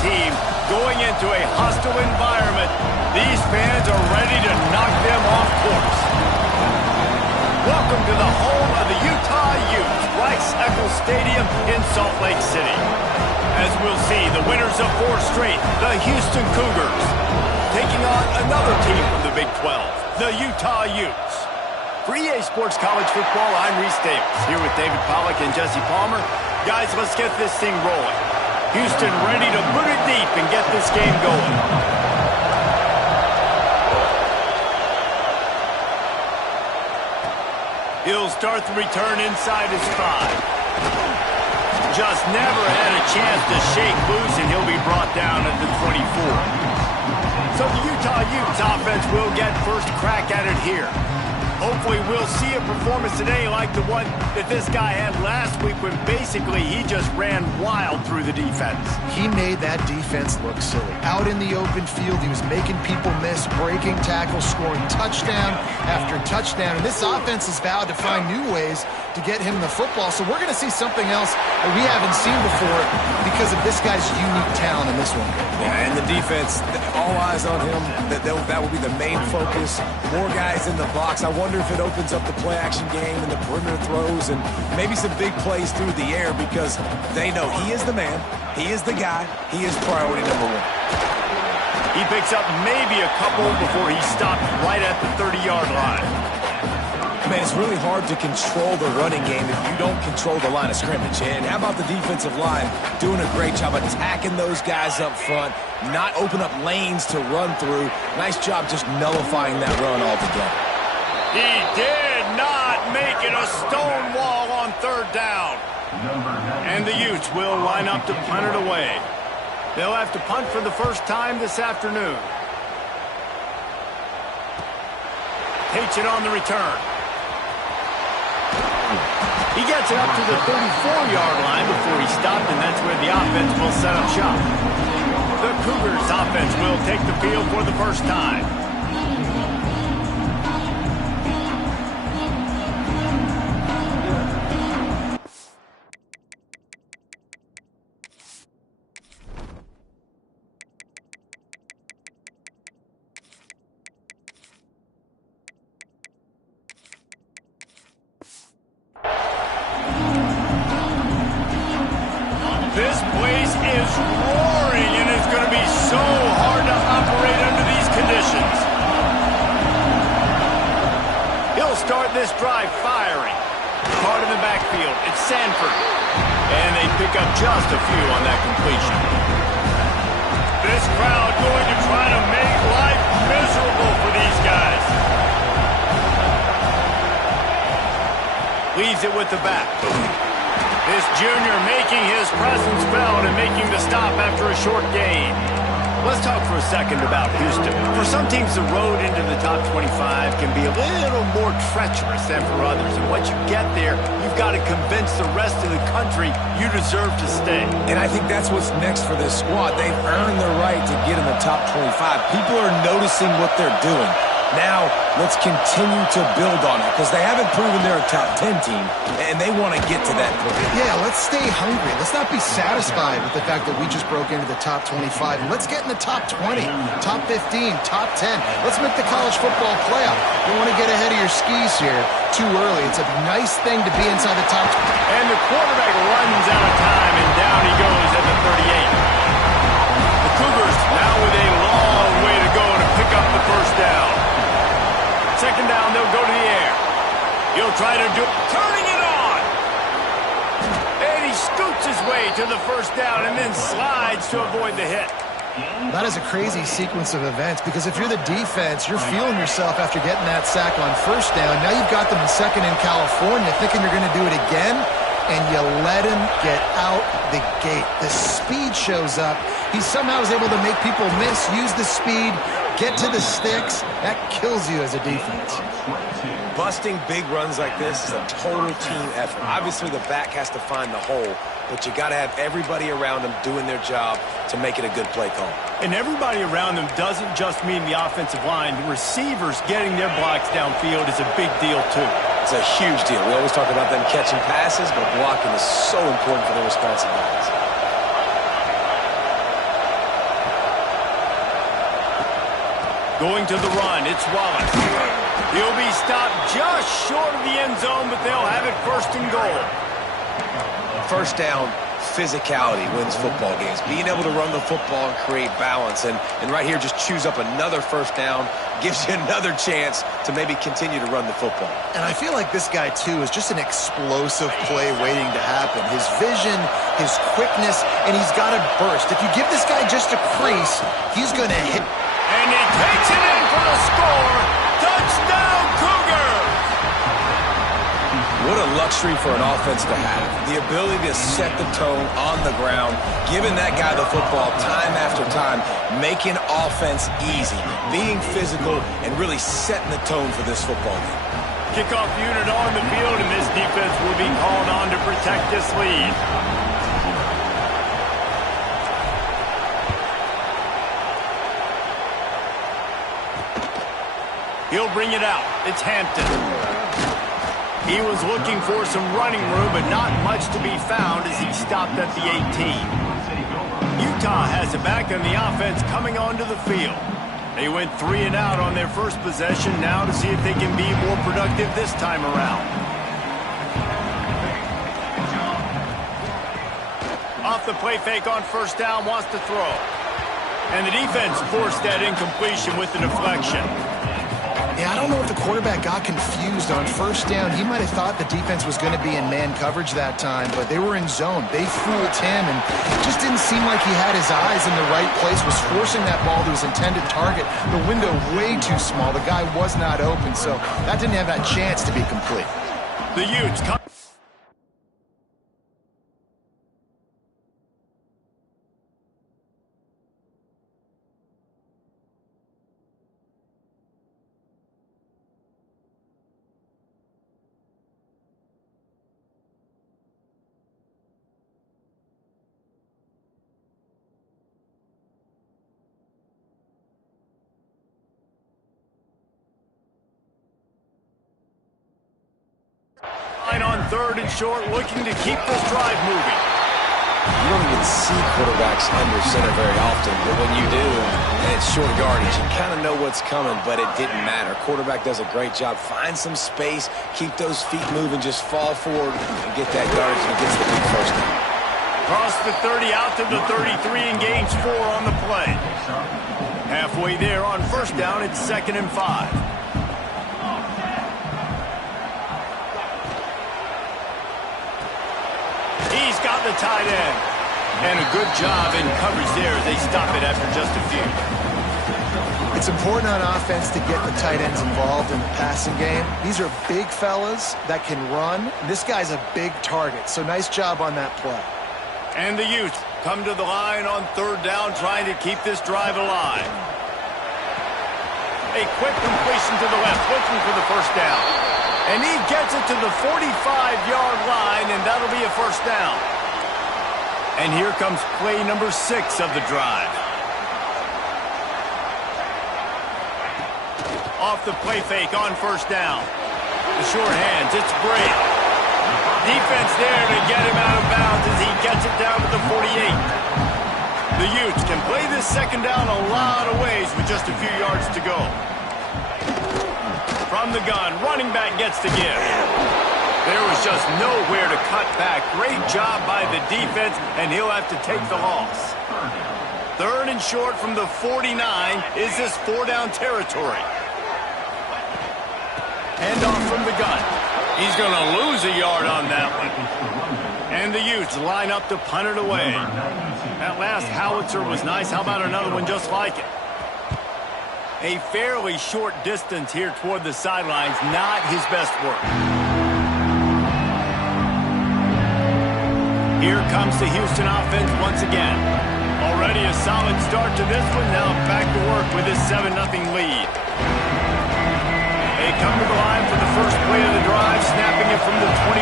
team going into a hostile environment. These fans are ready to knock them off course. Welcome to the home of the Utah Utes, Rice-Eccles Stadium in Salt Lake City. As we'll see, the winners of 4 straight, the Houston Cougars, taking on another team from the Big 12, the Utah Utes. For EA Sports College Football, I'm Reese Davis, here with David Pollack and Jesse Palmer. Guys, let's get this thing rolling. Houston ready to boot it deep and get this game going. He'll start the return inside his 5. Just never had a chance to shake loose, and he'll be brought down at the 24. So the Utah Utes offense will get first crack at it here. Hopefully we'll see a performance today like the one that this guy had last week when basically he just ran wild through the defense. He made that defense look silly. Out in the open field, he was making people miss, breaking tackles, scoring touchdown after touchdown. And this offense has vowed to find new ways to get him the football. So we're going to see something else that we haven't seen before because of this guy's unique talent in this one. Yeah, and the defense, all eyes on him. That will be the main focus. More guys in the box. I wonder if it opens up the play-action game and the perimeter throws and maybe some big plays through the air because they know he is the man, he is the guy, he is priority number 1. He picks up maybe a couple before he stopped right at the 30-yard line. Man, it's really hard to control the running game if you don't control the line of scrimmage. And how about the defensive line doing a great job attacking those guys up front, not open up lanes to run through. Nice job just nullifying that run altogether. He did not make it a stone wall on 3rd down. And the Utes will line up to punt it away. They'll have to punt for the first time this afternoon. Takes it on the return. He gets it up to the 34-yard line before he stopped, and that's where the offense will set up shop. The Cougars offense will take the field for the first time. This place is roaring, and it's going to be so hard to operate under these conditions. He'll start this drive firing. Caught in the backfield. It's Sanford. And they pick up just a few on that completion. This crowd going to try to make life miserable for these guys. Leaves it with the back. This junior making his presence felt and making the stop after a short gain. Let's talk for a second about Houston. For some teams, the road into the top 25 can be a little more treacherous than for others. And once you get there, you've got to convince the rest of the country you deserve to stay. And I think that's what's next for this squad. They've earned the right to get in the top 25. People are noticing what they're doing. Now, let's continue to build on it because they haven't proven they're a top 10 team, and they want to get to that point. Yeah, let's stay hungry. Let's not be satisfied with the fact that we just broke into the top 25. Let's get in the top 20, top 15, top 10. Let's make the college football playoff. You don't want to get ahead of your skis here too early. It's a nice thing to be inside the top 20. And the quarterback runs out of time, and down he goes at the 38. The Cougars now with a long way to go to pick up the first down. Second down, they'll go to the air. He'll try to do turning it on. And he scoots his way to the first down and then slides to avoid the hit. That is a crazy sequence of events because if you're the defense, you're feeling yourself after getting that sack on first down. Now you've got them in second in California thinking you're going to do it again, and you let him get out the gate. The speed shows up. He somehow is able to make people miss, use the speed, get to the sticks. That kills you as a defense. Busting big runs like this is a total team effort. Obviously, the back has to find the hole, but you got to have everybody around them doing their job to make it a good play call. And everybody around them doesn't just mean the offensive line. The receivers getting their blocks downfield is a big deal, too. It's a huge deal. We always talk about them catching passes, but blocking is so important for their responsibilities. Going to the run, it's Wallace. He'll be stopped just short of the end zone, but they'll have it first and goal. First down, physicality wins football games. Being able to run the football and create balance. And right here, just choose up another first down, gives you another chance to maybe continue to run the football. And I feel like this guy, too, is just an explosive play waiting to happen. His vision, his quickness, and he's got a burst. If you give this guy just a crease, he's going to hit. And he takes it in for the score. Touchdown, Cougars! What a luxury for an offense to have. The ability to set the tone on the ground, giving that guy the football time after time, making offense easy, being physical, and really setting the tone for this football game. Kickoff unit on the field, and this defense will be called on to protect this lead. He'll bring it out. It's Hampton. He was looking for some running room, but not much to be found as he stopped at the 18. Utah has it back, and the offense coming onto the field. They went 3 and out on their first possession, now to see if they can be more productive this time around. Off the play fake on first down, wants to throw. And the defense forced that incompletion with the deflection. Yeah, I don't know if the quarterback got confused on first down. He might have thought the defense was going to be in man coverage that time, but they were in zone. They fooled him, and it just didn't seem like he had his eyes in the right place, was forcing that ball to his intended target. The window way too small. The guy was not open, so that didn't have that chance to be complete. The Utes come. On third and short, looking to keep this drive moving. You don't even see quarterbacks under center very often, but when you do, and it's short yardage, you kind of know what's coming, but it didn't matter. Quarterback does a great job. Find some space, keep those feet moving, just fall forward and get that yardage, and gets the big first down. Across the 30, out to the 33, and gains 4 on the play. Halfway there on first down, it's 2nd and 5. He's got the tight end. And a good job in coverage there as they stop it after just a few. It's important on offense to get the tight ends involved in the passing game. These are big fellas that can run. This guy's a big target, so nice job on that play. And the Utes come to the line on third down, trying to keep this drive alive. A quick completion to the left, looking for the first down. And he gets it to the 45-yard line, and that'll be a first down. And here comes play number 6 of the drive. Off the play fake on first down. The short hands, it's Bray. Defense there to get him out of bounds as he gets it down to the 48. The Utes can play this second down a lot of ways with just a few yards to go. From the gun, running back gets the give. There was just nowhere to cut back. Great job by the defense, and he'll have to take the loss. Third and short from the 49. Is this 4-down territory? Handoff from the gun. He's going to lose a yard on that one. And the Utes line up to punt it away. That last howitzer was nice. How about another one just like it? A fairly short distance here toward the sidelines, not his best work. Here comes the Houston offense once again. Already a solid start to this one, now back to work with this 7-0 lead. They come to the line for the first play of the drive, snapping it from the 21.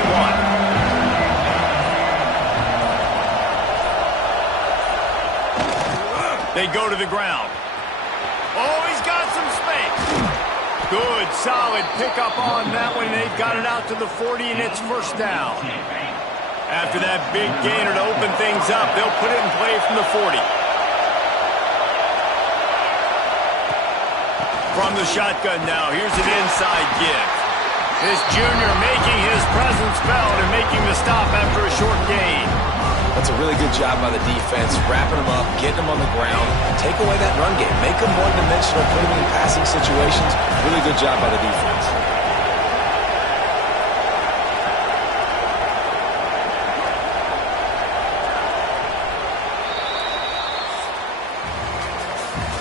They go to the ground. Oh, he's got some space. Good, solid pickup on that one. They've got it out to the 40, and it's first down. After that big gainer to open things up, they'll put it in play from the 40. From the shotgun now, here's an inside give. This junior making his presence felt and making the stop after a short gain. That's a really good job by the defense, wrapping them up, getting them on the ground, take away that run game, make them one-dimensional, put them in passing situations. Really good job by the defense.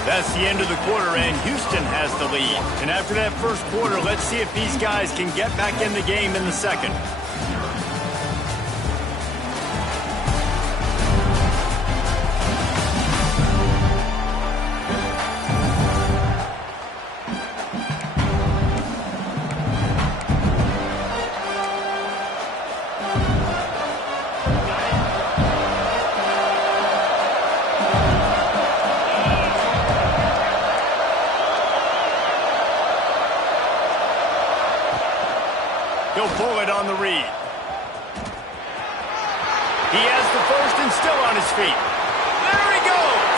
That's the end of the quarter, and Houston has the lead. And after that first quarter, let's see if these guys can get back in the game in the second. He'll pull it on the read. He has the first and still on his feet. There he goes!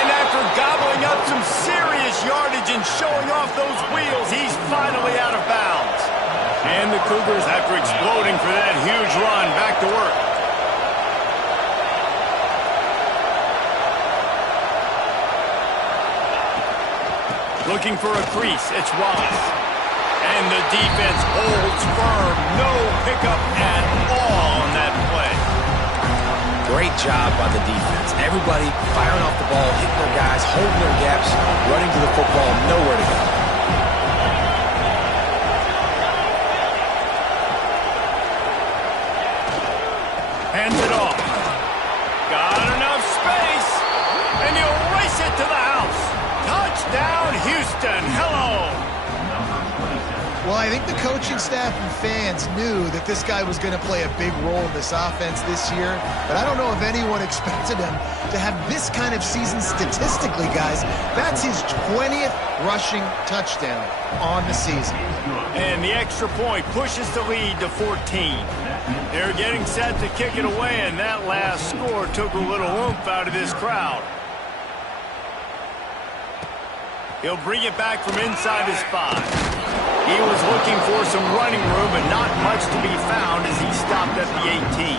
And after gobbling up some serious yardage and showing off those wheels, he's finally out of bounds. And the Cougars, after exploding for that huge run, back to work. Looking for a crease, it's Wallace. And the defense holds firm. No pickup at all on that play. Great job by the defense. Everybody firing off the ball, hitting their guys, holding their gaps, running to the football, nowhere to go. Hands it off. Got enough space. And he'll race it to the house. Touchdown, Houston. Hello. Well, I think the coaching staff and fans knew that this guy was going to play a big role in this offense this year, but I don't know if anyone expected him to have this kind of season statistically, guys. That's his 20th rushing touchdown on the season. And the extra point pushes the lead to 14. They're getting set to kick it away, and that last score took a little oomph out of this crowd. He'll bring it back from inside his 5. He was looking for some running room, but not much to be found as he stopped at the 18.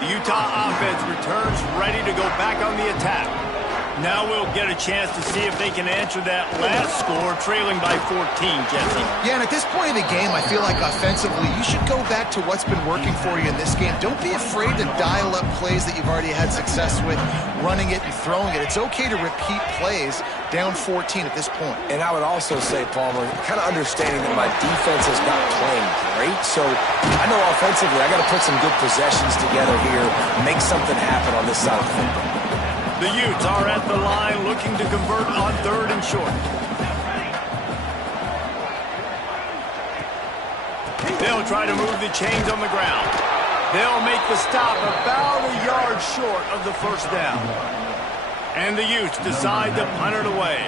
The Utah offense returns ready to go back on the attack. Now we'll get a chance to see if they can answer that last score, trailing by 14, Jesse. Yeah, and at this point in the game, I feel like offensively, you should go back to what's been working for you in this game. Don't be afraid to dial up plays that you've already had success with, running it and throwing it. It's okay to repeat plays down 14 at this point. And I would also say, Palmer, kind of understanding that my defense is not playing great, so I know offensively I got to put some good possessions together here, make something happen on this side of the football. The Utes are at the line looking to convert on 3rd and short. They'll try to move the chains on the ground. They'll make the stop about a yard short of the first down. And the Utes decide to punt it away.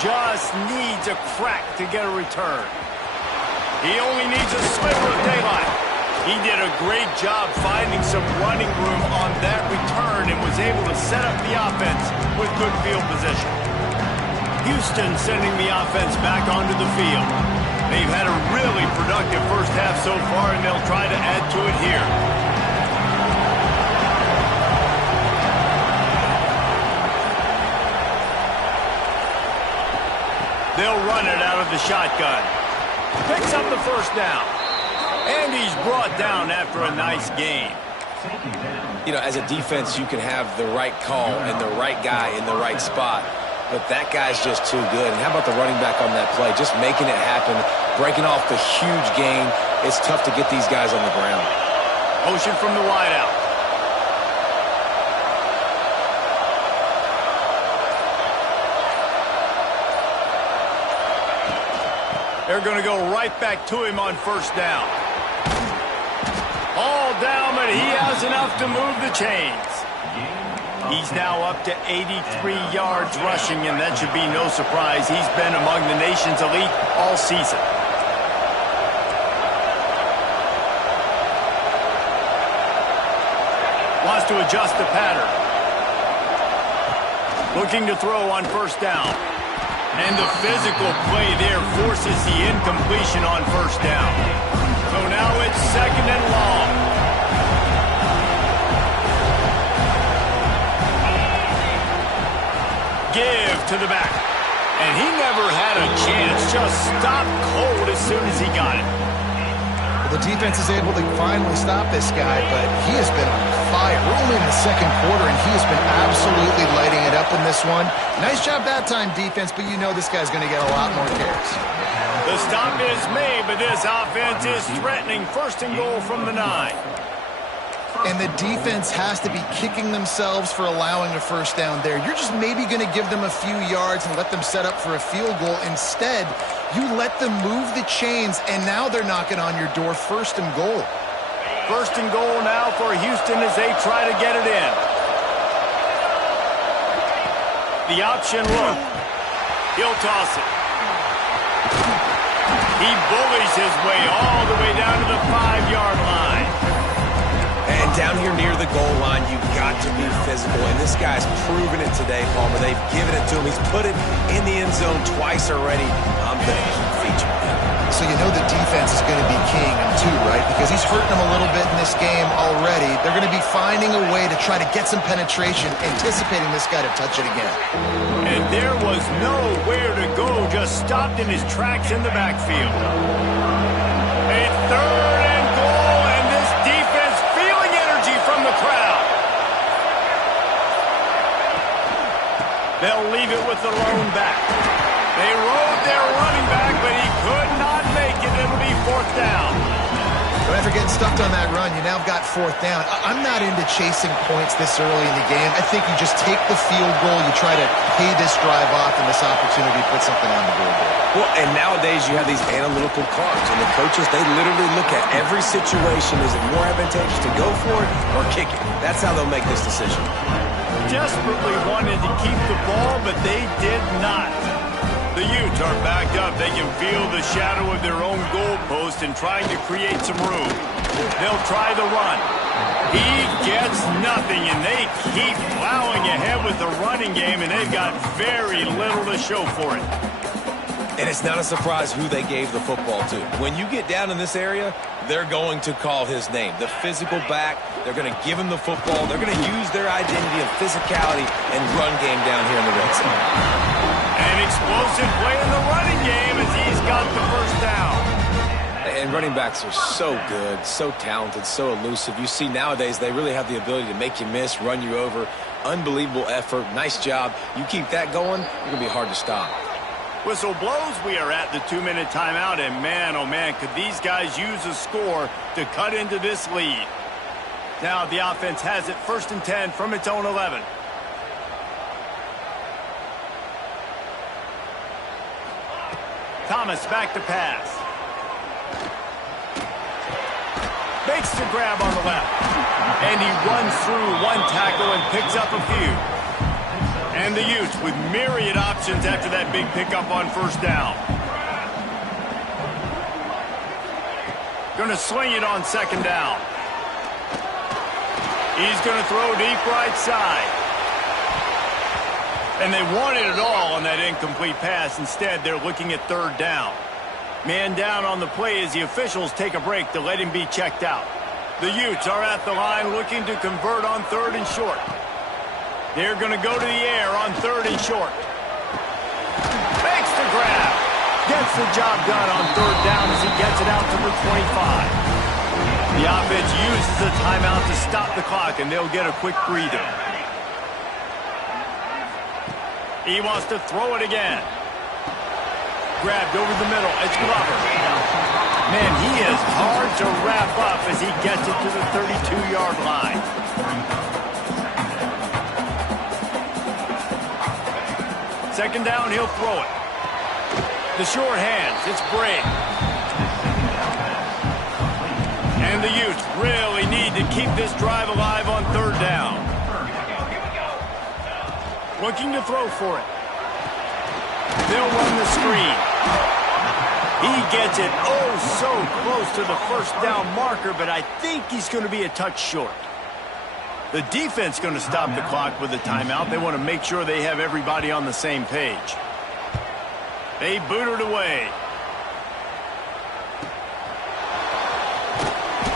Just needs a crack to get a return. He only needs a sliver of daylight. He did a great job finding some running room on that return and was able to set up the offense with good field position. Houston sending the offense back onto the field. They've had a really productive first half so far, and they'll try to add to it here. They'll run it out of the shotgun. Picks up the first down. And he's brought down after a nice gain. You know, as a defense, you can have the right call and the right guy in the right spot, but that guy's just too good. And how about the running back on that play? Just making it happen, breaking off the huge gain. It's tough to get these guys on the ground. Motion from the wideout. They're going to go right back to him on first down. All down, but he has enough to move the chains. He's now up to 83 yards rushing, and that should be no surprise. He's been among the nation's elite all season. to adjust the pattern. Looking to throw on first down. And the physical play there forces the incompletion on first down. So now it's second and long. Give to the back. And he never had a chance. Just stopped cold as soon as he got it. Well, the defense is able to finally stop this guy, but he has been on fire. We're only in the second quarter, and he has been absolutely lighting it up in this one. Nice job that time, defense, but you know this guy's going to get a lot more carries. The stop is made, but this offense is threatening first and goal from the 9. And the defense has to be kicking themselves for allowing a first down there. You're just maybe going to give them a few yards and let them set up for a field goal. Instead, you let them move the chains, and now they're knocking on your door first and goal. First and goal now for Houston as they try to get it in. The option look. He'll toss it. He bullies his way all the way down to the 5-yard line. And down here near the goal line, you've got to be physical. And this guy's proven it today, Palmer. They've given it to him. He's put it in the end zone twice already. I'm going to keep featuring him. So you know the defense is going to be keying him too, right? Because he's hurting them a little bit in this game already. They're going to be finding a way to try to get some penetration, anticipating this guy to touch it again. And there was nowhere to go, just stopped in his tracks in the backfield. A third and goal, and this defense feeling energy from the crowd. They'll leave it with the lone back. They rode their running back, but he could not make it. It'll be fourth down. But after getting stuck on that run, you now got fourth down. I'm not into chasing points this early in the game. I think you just take the field goal, you try to pay this drive off, and this opportunity to put something on the board there. Well, and nowadays you have these analytical cards, and the coaches, they literally look at every situation. Is it more advantageous to go for it or kick it? That's how they'll make this decision. Desperately wanted to keep the ball, but they did not. The Utes are backed up. They can feel the shadow of their own goalpost and trying to create some room. They'll try the run. He gets nothing, and they keep plowing ahead with the running game, and they've got very little to show for it. And it's not a surprise who they gave the football to. When you get down in this area, they're going to call his name. The physical back, they're going to give him the football. They're going to use their identity of physicality and run game down here in the red zone. An explosive play in the running game as he's got the first down. And running backs are so good, so talented, so elusive. You see nowadays they really have the ability to make you miss, run you over. Unbelievable effort. Nice job. You keep that going, you're going to be hard to stop. Whistle blows. We are at the 2-minute timeout, and man, oh man, could these guys use a score to cut into this lead. Now the offense has it first and 10 from its own 11. Thomas back to pass. Makes the grab on the left. And he runs through one tackle and picks up a few. And the Utes with myriad options after that big pickup on first down. Going to sling it on second down. He's going to throw deep right side. And they wanted it all on that incomplete pass. Instead, they're looking at third down. Man down on the play as the officials take a break to let him be checked out. The Utes are at the line looking to convert on third and short. They're going to go to the air on third and short. Makes the grab. Gets the job done on third down as he gets it out to the 25. The offense uses the timeout to stop the clock, and they'll get a quick breather. He wants to throw it again. Grabbed over the middle. It's Glover. Man, he is hard to wrap up as he gets it to the 32-yard line. Second down, he'll throw it. The short hands, it's Bray. And the Utes really need to keep this drive alive on third down. Looking to throw for it. They'll run the screen. He gets it oh so close to the first down marker, but I think he's going to be a touch short. The defense going to stop the clock with a timeout. They want to make sure they have everybody on the same page. They boot it away.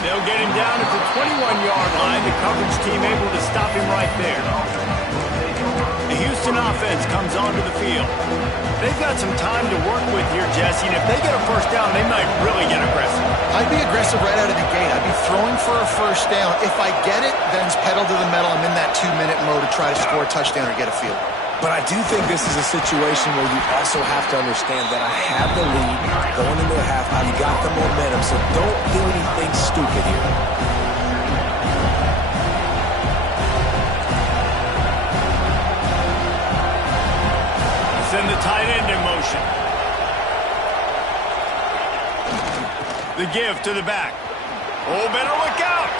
They'll get him down at the 21-yard line. The coverage team able to stop him right there. The Houston offense comes onto the field. They've got some time to work with here, Jesse, and if they get a first down, they might really get aggressive. I'd be aggressive right out of the gate. I'd be throwing for a first down. If I get it, then it's pedal to the metal. I'm in that 2-minute mode to try to score a touchdown or get a field. But I do think this is a situation where you also have to understand that I have the lead going into the half. I've got the momentum, so don't do anything stupid here. Send the tight end in motion. The give to the back. Oh, better look out.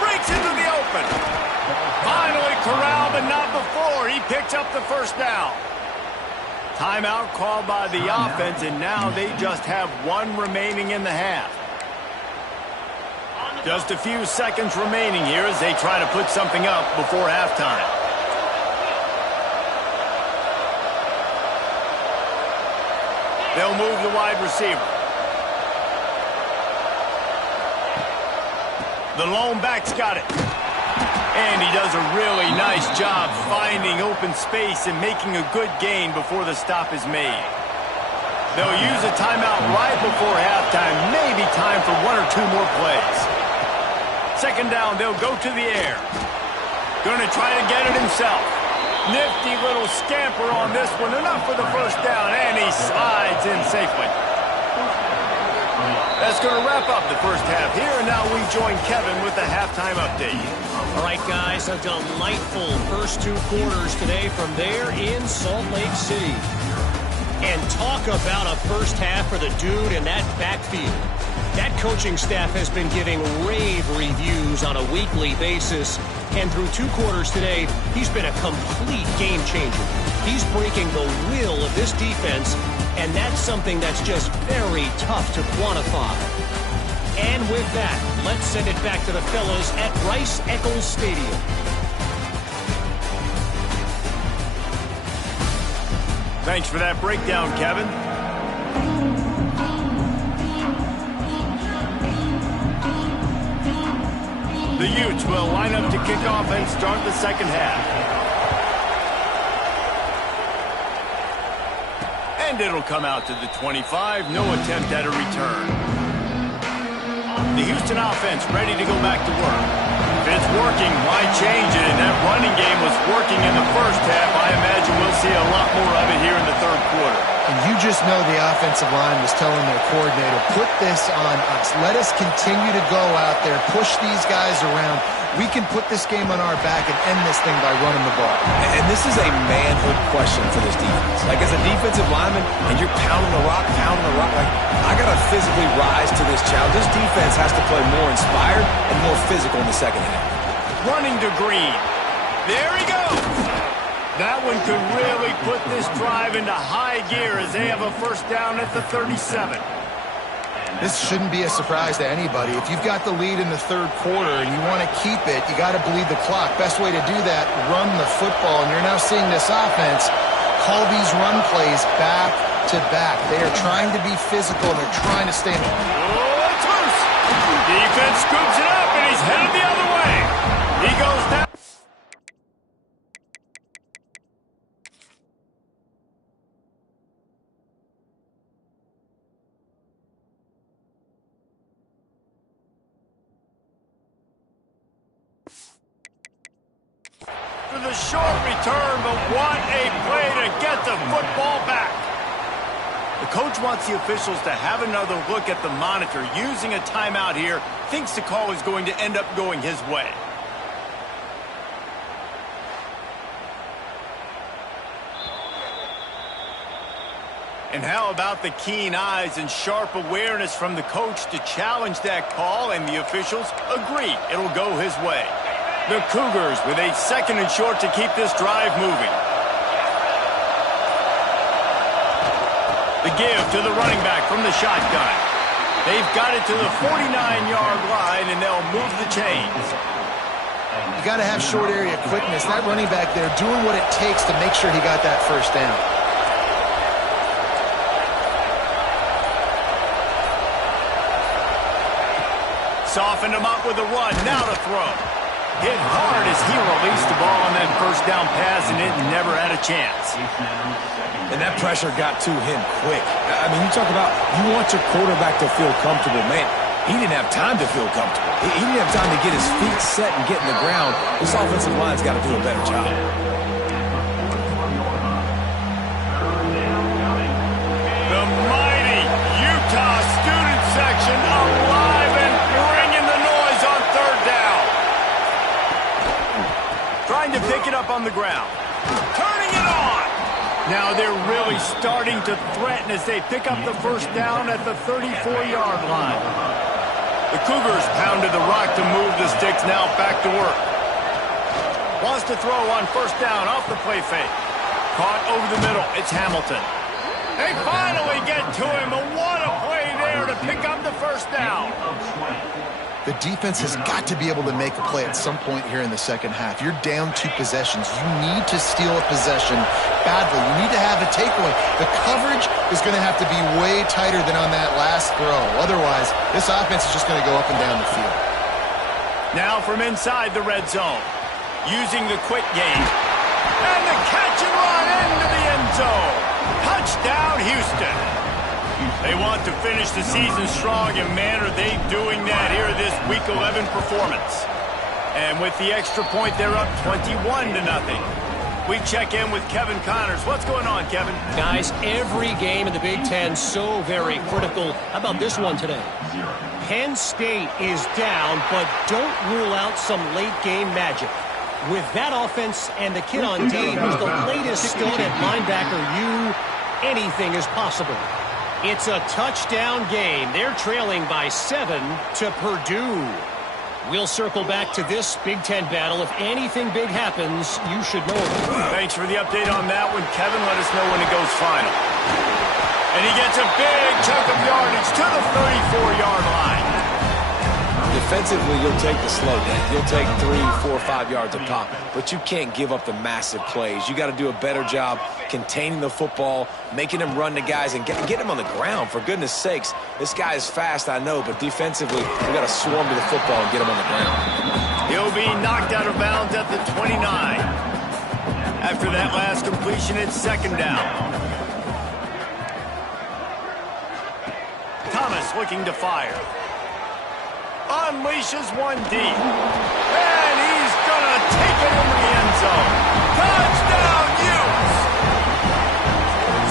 Breaks into the open. Finally corralled, but not before. He picks up the first down. Timeout called by the offense, and now they just have one remaining in the half. Just a few seconds remaining here as they try to put something up before halftime. They'll move the wide receiver. The lone back's got it. And he does a really nice job finding open space and making a good gain before the stop is made. They'll use a timeout right before halftime. Maybe time for one or two more plays. Second down, they'll go to the air. Going to try to get it himself. Nifty little scamper on this one. Enough for the first down, and he slides in safely. That's going to wrap up the first half here, and now we join Kevin with the halftime update. All right, guys, a delightful first two quarters today from there in Salt Lake City. And talk about a first half for the dude in that backfield. That coaching staff has been giving rave reviews on a weekly basis. And through two quarters today, he's been a complete game changer. He's breaking the will of this defense, and that's something that's just very tough to quantify. And with that, let's send it back to the fellas at Rice-Eccles Stadium. Thanks for that breakdown, Kevin. The Utes will line up to kick off and start the second half. And it'll come out to the 25. No attempt at a return. The Houston offense ready to go back to work. If it's working, why change it? And that running game was working in the first half. I imagine we'll see a lot more of it here in the third quarter. And you just know the offensive line was telling their coordinator, put this on us. Let us continue to go out there, push these guys around. We can put this game on our back and end this thing by running the ball. And this is a manhood question for this defense. Like, as a defensive lineman, and you're pounding the rock, like, I got to physically rise to this challenge. This defense has to play more inspired and more physical in the second half. Running to Green. There he goes. That one could really put this drive into high gear as they have a first down at the 37. This shouldn't be a surprise to anybody. If you've got the lead in the third quarter and you want to keep it, you got to bleed the clock. Best way to do that, run the football. And you're now seeing this offense call these run plays back to back. They are trying to be physical, and they're trying to stay. Oh, it's loose. Defense scoops it up, and he's headed the other way. He goes down. For the short return, but what a play to get the football back. The coach wants the officials to have another look at the monitor. Using a timeout here, thinks the call is going to end up going his way. And how about the keen eyes and sharp awareness from the coach to challenge that call, and the officials agree it'll go his way. The Cougars with a second and short to keep this drive moving. The give to the running back from the shotgun. They've got it to the 49-yard line, and they'll move the chains. You got to have short area quickness. That running back there doing what it takes to make sure he got that first down. Softened him up with a run. Now to throw. Hit hard as he released the ball on that first down pass, and it never had a chance. And that pressure got to him quick. I mean, you talk about you want your quarterback to feel comfortable. Man, he didn't have time to feel comfortable. He didn't have time to get his feet set and get in the ground. This offensive line's got to do a better job. The mighty Utah student section alive and bringing the noise on third down. Trying to pick it up on the ground. Turning it on. Now they're really starting to threaten as they pick up the first down at the 34-yard line. The Cougars pounded the rock to move the sticks, now back to work. Wants to throw on first down off the play fake. Caught over the middle. It's Hamilton. They finally get to him, but what a play there to pick up the first down. The defense has got to be able to make a play at some point here in the second half. You're down 2 possessions. You need to steal a possession badly. You need to have a takeaway. The coverage is going to have to be way tighter than on that last throw. Otherwise, this offense is just going to go up and down the field. Now from inside the red zone, using the quick game. And the catch and run into the end zone. Touchdown, Houston. They want to finish the season strong, and man, are they doing that here this Week 11 performance. And with the extra point, they're up 21-0. We check in with Kevin Connors. What's going on, Kevin? Guys, every game in the Big Ten so very critical. How about this one today? Penn State is down, but don't rule out some late-game magic. With that offense and the kid on D, who's the latest stud at linebacker, anything is possible. It's a touchdown game. They're trailing by 7 to Purdue. We'll circle back to this Big Ten battle. If anything big happens, you should know it. Thanks for the update on that one, Kevin. Let us know when it goes final. And he gets a big chunk of yardage to the 34-yard line. Defensively, you'll take the slow game. You'll take 3, 4, 5 yards a pop, but you can't give up the massive plays. You got to do a better job containing the football, making him run to guys, and get him on the ground. For goodness sakes, this guy is fast, I know, but defensively, we got to swarm to the football and get him on the ground. He'll be knocked out of bounds at the 29. After that last completion, it's second down. Thomas looking to fire. Unleashes one deep. And he's going to take it into the end zone. Touchdown, Utes!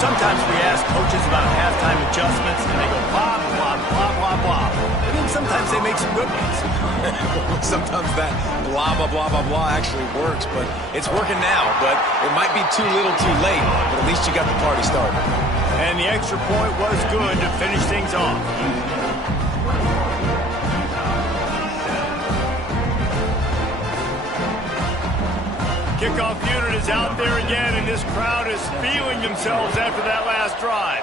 Sometimes we ask coaches about halftime adjustments, and they go blah, blah, blah, blah, blah. And then sometimes they make some good ones. Sometimes that blah, blah, blah, blah, blah actually works, but it's working now. But it might be too little too late, but at least you got the party started. And the extra point was good to finish things off. Kickoff unit is out there again, and this crowd is feeling themselves after that last drive.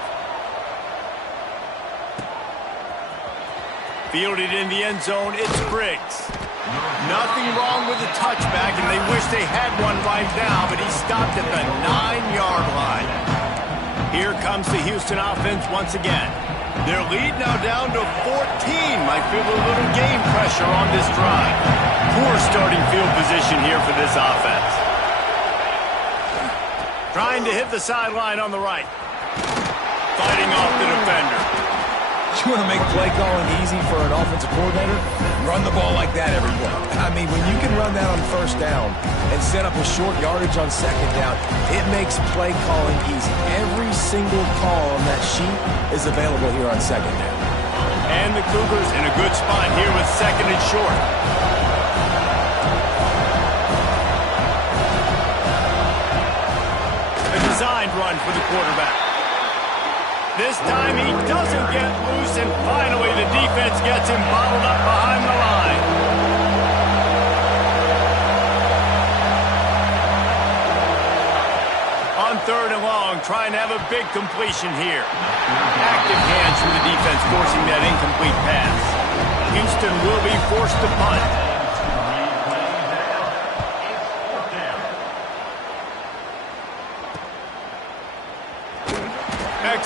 Fielded in the end zone, it's Briggs. Nothing wrong with the touchback, and they wish they had one right now, but he stopped at the 9-yard line. Here comes the Houston offense once again. Their lead now down to 14. Might feel a little game pressure on this drive. Poor starting field position here for this offense. Trying to hit the sideline on the right. Fighting off the defender. You want to make play calling easy for an offensive coordinator? Run the ball like that every play. I mean, when you can run that on first down and set up a short yardage on second down, it makes play calling easy. Every single call on that sheet is available here on second down. And the Cougars in a good spot here with second and short. A designed run for the quarterback. This time he doesn't get loose, and finally the defense gets him bottled up behind the line. On third and long, trying to have a big completion here. Active hands from the defense forcing that incomplete pass. Houston will be forced to punt.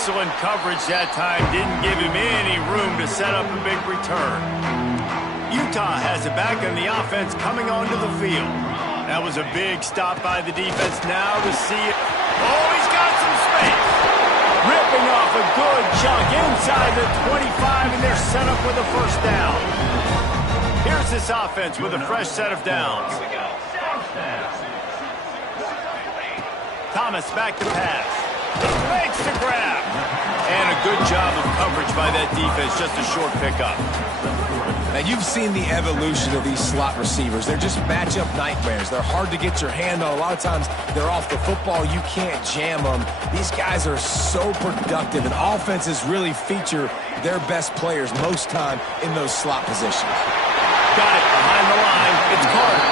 Excellent coverage that time. Didn't give him any room to set up a big return. Utah has it back on the offense coming onto the field. That was a big stop by the defense. Now to see it. Oh, he's got some space. Ripping off a good chunk inside the 25, and they're set up with a first down. Here's this offense with a fresh set of downs. Thomas back to pass. Makes the grab. And a good job of coverage by that defense. Just a short pickup. Now, you've seen the evolution of these slot receivers. They're just matchup nightmares. They're hard to get your hand on. A lot of times, they're off the football. You can't jam them. These guys are so productive, and offenses really feature their best players most time in those slot positions. Got it behind the line. It's Carter.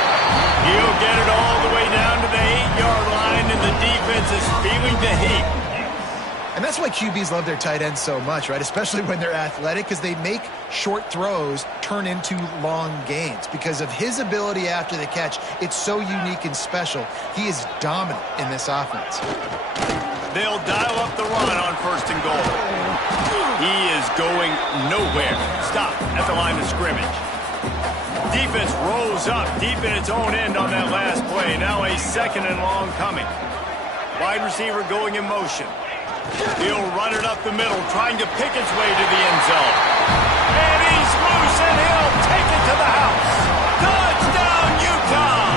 He'll get it all the way down to the 8-yard line, and the defense is feeling the heat. And that's why QBs love their tight ends so much, right? Especially when they're athletic, because they make short throws turn into long gains. Because of his ability after the catch, it's so unique and special. He is dominant in this offense. They'll dial up the run on 1st and goal. He is going nowhere. Stop at the line of scrimmage. Defense rolls up deep in its own end on that last play. Now a 2nd and long coming. Wide receiver going in motion. He'll run it up the middle, trying to pick its way to the end zone. And he's loose, and he'll take it to the house. Touchdown, Utah!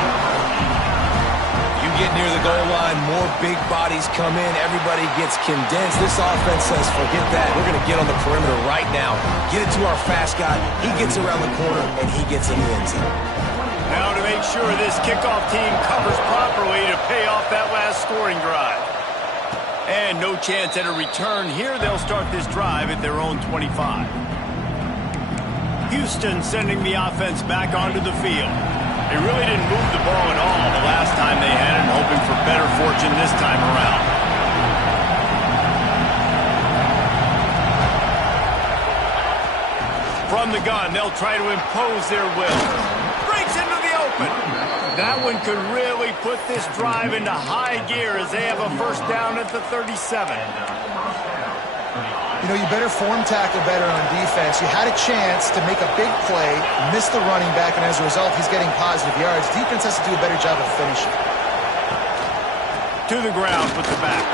You get near the goal line, more big bodies come in, everybody gets condensed. This offense says, forget that. We're going to get on the perimeter right now. Get it to our fast guy. He gets around the corner, and he gets in the end zone. Now to make sure this kickoff team covers properly to pay off that last scoring drive. And no chance at a return here. They'll start this drive at their own 25. Houston sending the offense back onto the field. They really didn't move the ball at all the last time they had it, hoping for better fortune this time around. From the gun, they'll try to impose their will. Breaks into the open. That one could really put this drive into high gear as they have a first down at the 37. You know, you better form tackle better on defense. You had a chance to make a big play, miss the running back, and as a result, he's getting positive yards. Defense has to do a better job of finishing. To the ground with the back.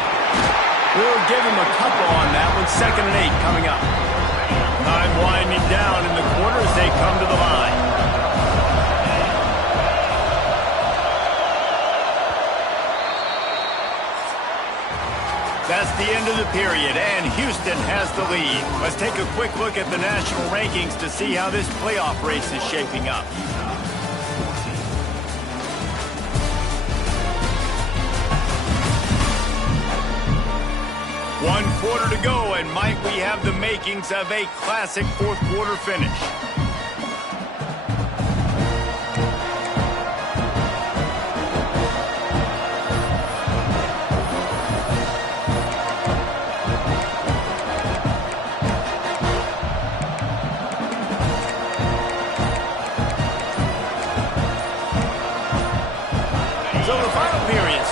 We'll give him a couple on that one. 2nd and 8 coming up. Time winding down in the quarter as they come to the line. That's the end of the period, and Houston has the lead. Let's take a quick look at the national rankings to see how this playoff race is shaping up. One quarter to go, and might we have the makings of a classic 4th quarter finish.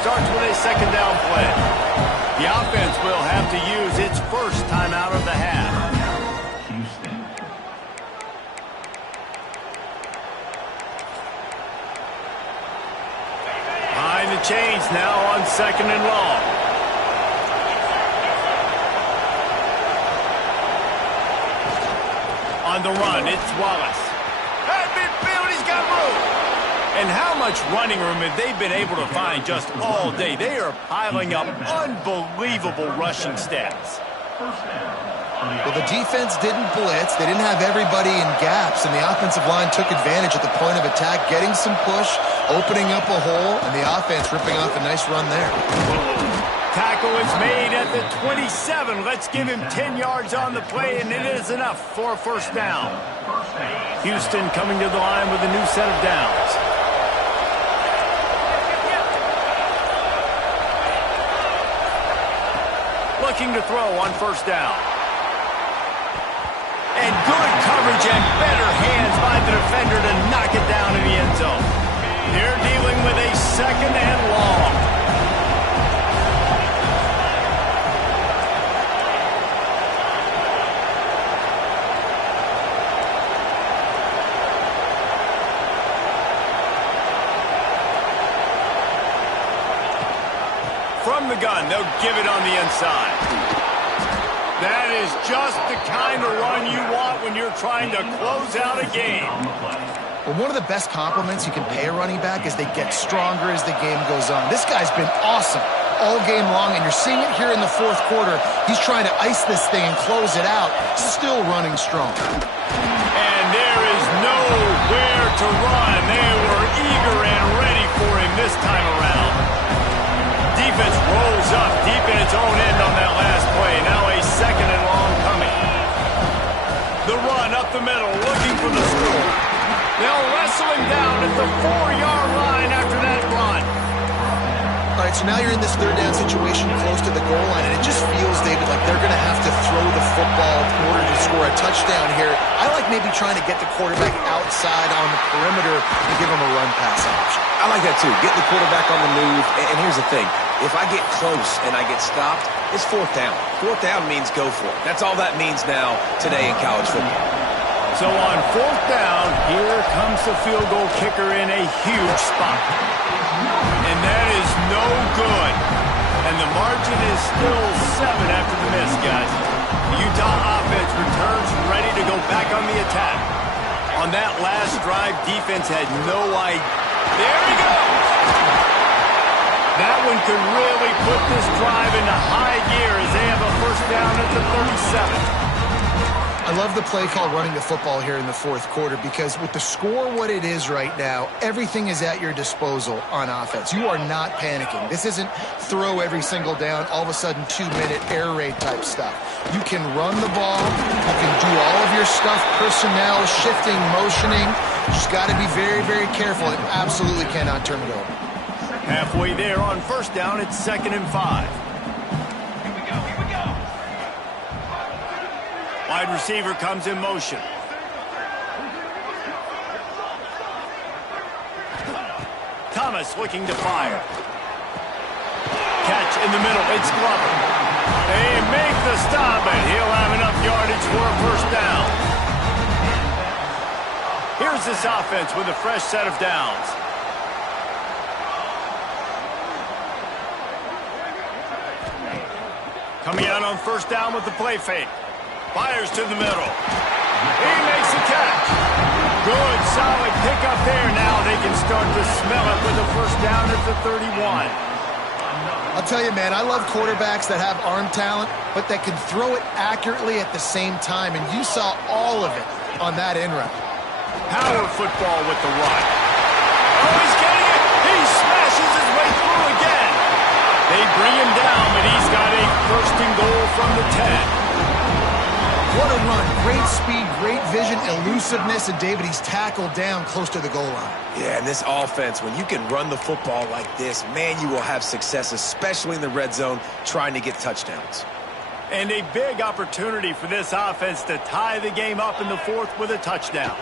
Starts with a 2nd down play. The offense will have to use its first timeout of the half. Behind the chains now on 2nd and long. On the run, it's Wallace. That midfield, he's got room. And how much running room have they been able to find just all day? They are piling up unbelievable rushing stats. Well, the defense didn't blitz. They didn't have everybody in gaps, and the offensive line took advantage at the point of attack, getting some push, opening up a hole, and the offense ripping off a nice run there. Tackle is made at the 27. Let's give him 10 yards on the play, and it is enough for a first down. Houston coming to the line with a new set of downs. Looking to throw on first down. And good coverage and better hands by the defender to knock it down in the end zone. They're dealing with a 2nd and long. From the gun, they'll give it on the inside. That is just the kind of run you want when you're trying to close out a game. Well, one of the best compliments you can pay a running back is they get stronger as the game goes on. This guy's been awesome all game long, and you're seeing it here in the fourth quarter. He's trying to ice this thing and close it out, still running strong. And there is nowhere to run. They were eager and ready for him this time around. Defense rolls up deep in its own end on that last play. Now a second and long coming. The run up the middle, looking for the score. They'll wrestle him down at the 4-yard line after that run. All right, so now you're in this third down situation close to the goal line, and it just feels, David, like they're going to have to throw the football in order to score a touchdown here. I like maybe trying to get the quarterback outside on the perimeter and give him a run-pass option. I like that, too. Get the quarterback on the move. And here's the thing. If I get close and I get stopped, it's fourth down. Fourth down means go for it. That's all that means now today in college football. So on fourth down, here comes the field goal kicker in a huge spot. And that is no good. And the margin is still 7 after the miss, guys. The Utah offense returns ready to go back on the attack. On that last drive, defense had no idea. There he goes! That one could really put this drive into high gear as they have a first down at the 37. I love the play call running the football here in the fourth quarter because with the score what it is right now, everything is at your disposal on offense. You are not panicking. This isn't throw every single down, all of a sudden 2-minute air raid type stuff. You can run the ball. You can do all of your stuff, personnel, shifting, motioning. You just got to be very, very careful and absolutely cannot turn it over. Halfway there on first down, it's 2nd and 5. Wide receiver comes in motion. Thomas looking to fire. Catch in the middle. It's Glover. They make the stop, and he'll have enough yardage for a first down. Here's this offense with a fresh set of downs. Coming out on first down with the play fake. Fires to the middle. He makes the catch. Good, solid pickup there. Now they can start to smell it with a first down at the 31. I'll tell you, man, I love quarterbacks that have arm talent, but that can throw it accurately at the same time, and you saw all of it on that in route. Power football with the run. Oh, he's getting it. He smashes his way through again. They bring him down, but he's got a first and goal from the 10. What a run. Great speed, great vision, elusiveness, and David, he's tackled down close to the goal line. Yeah, and this offense, when you can run the football like this, man, you will have success, especially in the red zone, trying to get touchdowns. And a big opportunity for this offense to tie the game up in the fourth with a touchdown.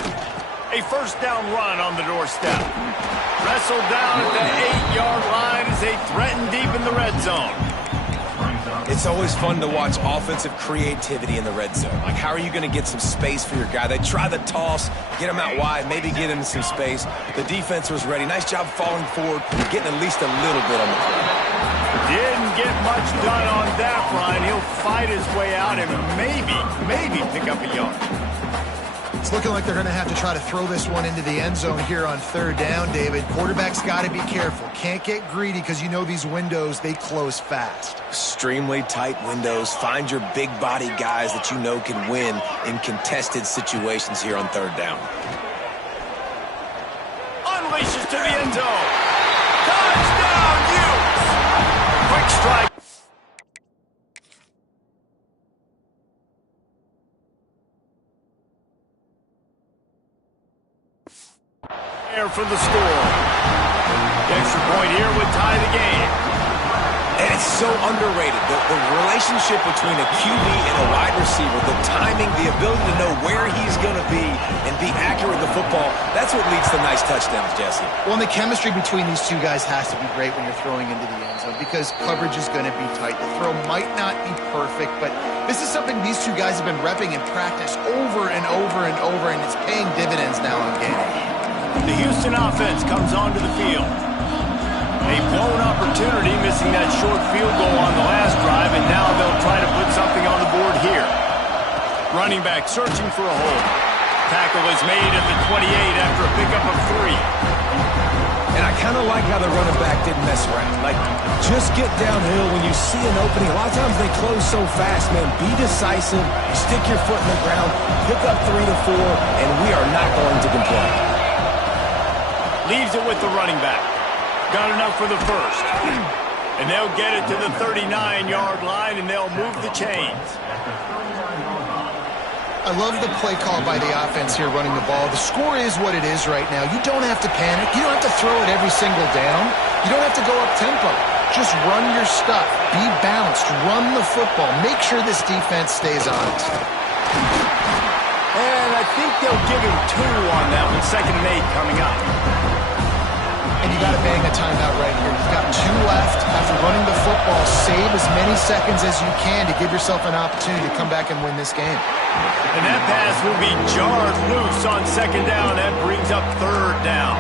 A first down run on the doorstep. Wrestled down at the 8-yard line as they threaten deep in the red zone. It's always fun to watch offensive creativity in the red zone. Like, how are you going to get some space for your guy? They try the toss, get him out wide, maybe get him some space. The defense was ready. Nice job falling forward, getting at least a little bit on the play. Didn't get much done on that run. He'll fight his way out and maybe pick up a yard. It's looking like they're going to have to try to throw this one into the end zone here on third down, David. Quarterback's got to be careful. Can't get greedy because you know these windows, they close fast. Extremely tight windows. Find your big body guys that you know can win in contested situations here on third down. Unleashes to the end zone. Touchdown, Utes! Quick strike. For the score. The extra point here would tie the game. And it's so underrated. The relationship between a QB and a wide receiver, the timing, the ability to know where he's going to be and be accurate with the football, that's what leads to nice touchdowns, Jesse. Well, and the chemistry between these two guys has to be great when you're throwing into the end zone because coverage is going to be tight. The throw might not be perfect, but this is something these two guys have been repping in practice over and over and over, and it's paying dividends now on game. The Houston offense comes onto the field. A blown opportunity, missing that short field goal on the last drive, and now they'll try to put something on the board here. Running back searching for a hole. Tackle is made at the 28 after a pickup of 3. And I kind of like how the running back didn't mess around. Like, just get downhill when you see an opening. A lot of times they close so fast, man. Be decisive, stick your foot in the ground, pick up 3 to 4, and we are not going to complain. Leaves it with the running back. Got enough for the first. And they'll get it to the 39-yard line, and they'll move the chains. I love the play call by the offense here running the ball. The score is what it is right now. You don't have to panic. You don't have to throw it every single down. You don't have to go up-tempo. Just run your stuff. Be balanced. Run the football. Make sure this defense stays honest. And I think they'll give him 2 on that one. 2nd and 8 coming up. And you got to bang a timeout right here. You've got 2 left. After running the football, save as many seconds as you can to give yourself an opportunity to come back and win this game. And that pass will be jarred loose on 2nd down. That brings up 3rd down.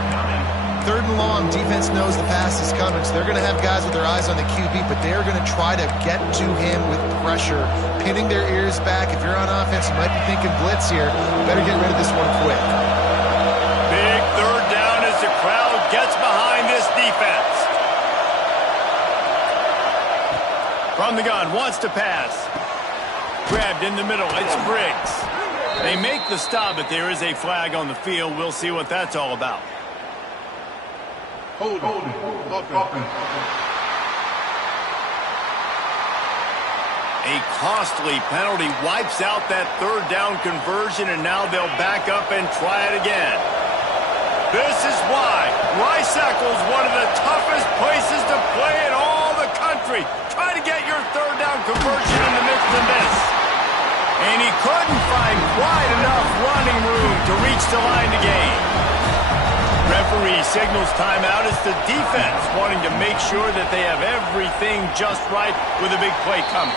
3rd and long, defense knows the pass is coming, so they're going to have guys with their eyes on the QB, but they're going to try to get to him with pressure, pinning their ears back. If you're on offense, you might be thinking blitz here. Better get rid of this one quick. Big 3rd down as the crowd gets behind this defense. From the gun, wants to pass. Grabbed in the middle, it's Briggs. They make the stop, but there is a flag on the field. We'll see what that's all about. Hold it. A costly penalty wipes out that 3rd down conversion, and now they'll back up and try it again. This is why Rice-Eccles, one of the toughest places to play in all the country. Try to get your 3rd down conversion in the midst of this. And he couldn't find quite enough running room to reach the line to gain. Referee signals timeout as the defense wanting to make sure that they have everything just right with a big play coming.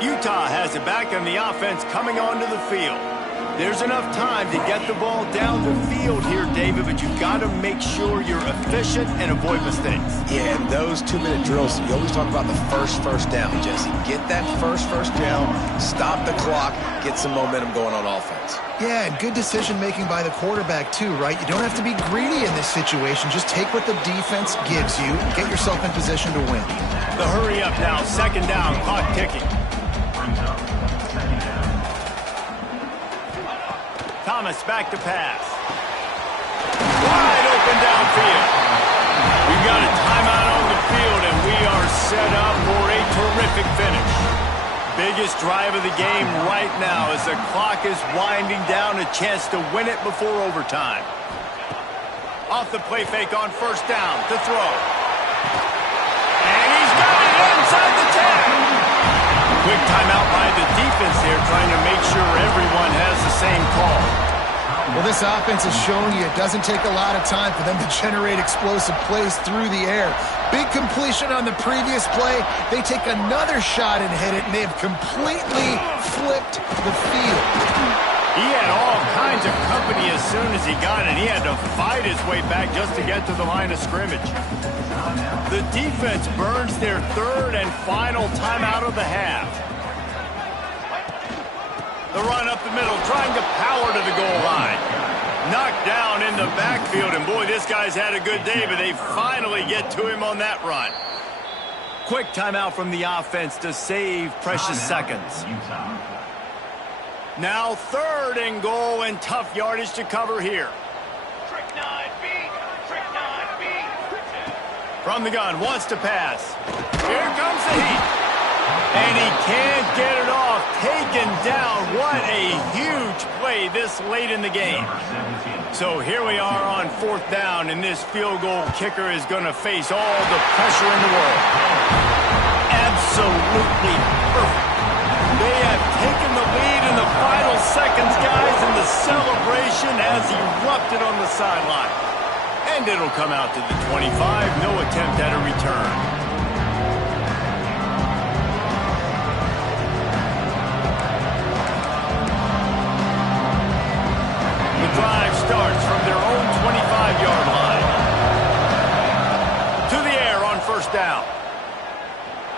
Utah has it back on the offense coming onto the field. There's enough time to get the ball down the field here, David, but you've got to make sure you're efficient and avoid mistakes. Yeah, and those 2-minute drills, you always talk about the first down, Jesse. Get that first down, stop the clock, get some momentum going on offense. Yeah, and good decision-making by the quarterback, too, right? You don't have to be greedy in this situation. Just take what the defense gives you and get yourself in position to win. The hurry up now, 2nd down, clock ticking. Thomas back to pass. Wide open downfield. We've got a timeout on the field, and we are set up for a terrific finish. Biggest drive of the game right now as the clock is winding down, a chance to win it before overtime. Off the play fake on 1st down to throw. And he's got it inside the 10. Quick timeout by the defense there, trying to make sure everyone has the same call. Well, this offense has shown you it doesn't take a lot of time for them to generate explosive plays through the air. Big completion on the previous play. They take another shot and hit it, and they have completely flipped the field. He had all kinds of company as soon as he got it. He had to fight his way back just to get to the line of scrimmage. The defense burns their 3rd and final timeout of the half. The run up the middle, trying to power to the goal line. Knocked down in the backfield, and boy, this guy's had a good day, but they finally get to him on that run. Quick timeout from the offense to save precious seconds. Now 3rd and goal, and tough yardage to cover here. From the gun, wants to pass. Here comes the heat. And he can't get it off. Taken down. What a huge play this late in the game. So here we are on 4th down, and this field goal kicker is going to face all the pressure in the world. Absolutely perfect. They have taken the lead in the final seconds, guys, and the celebration has erupted on the sideline. And it'll come out to the 25. No attempt at a return. The drive starts from their own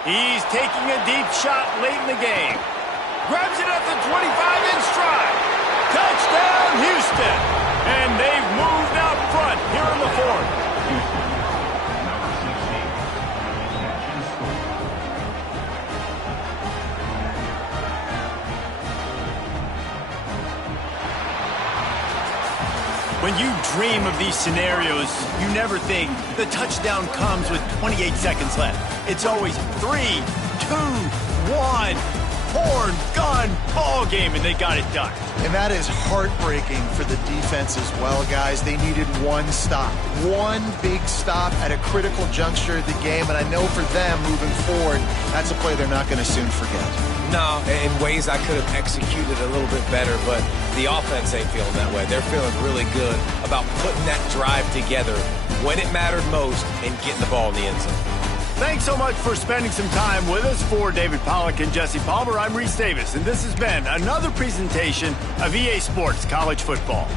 He's taking a deep shot late in the game. Grabs it at the 25 in stride. Touchdown, Houston. And they've moved out front here in the fourth. When you dream of these scenarios, you never think the touchdown comes with 28 seconds left. It's always 3, 2, 1, horn, gun, ball game, and they got it done. And that is heartbreaking for the defense as well, guys. They needed one stop, one big stop at a critical juncture of the game, and I know for them moving forward, that's a play they're not going to soon forget. No, in ways I could have executed a little bit better, but the offense ain't feeling that way. They're feeling really good about putting that drive together when it mattered most and getting the ball in the end zone. Thanks so much for spending some time with us. For David Pollack and Jesse Palmer, I'm Reese Davis, and this has been another presentation of EA Sports College Football.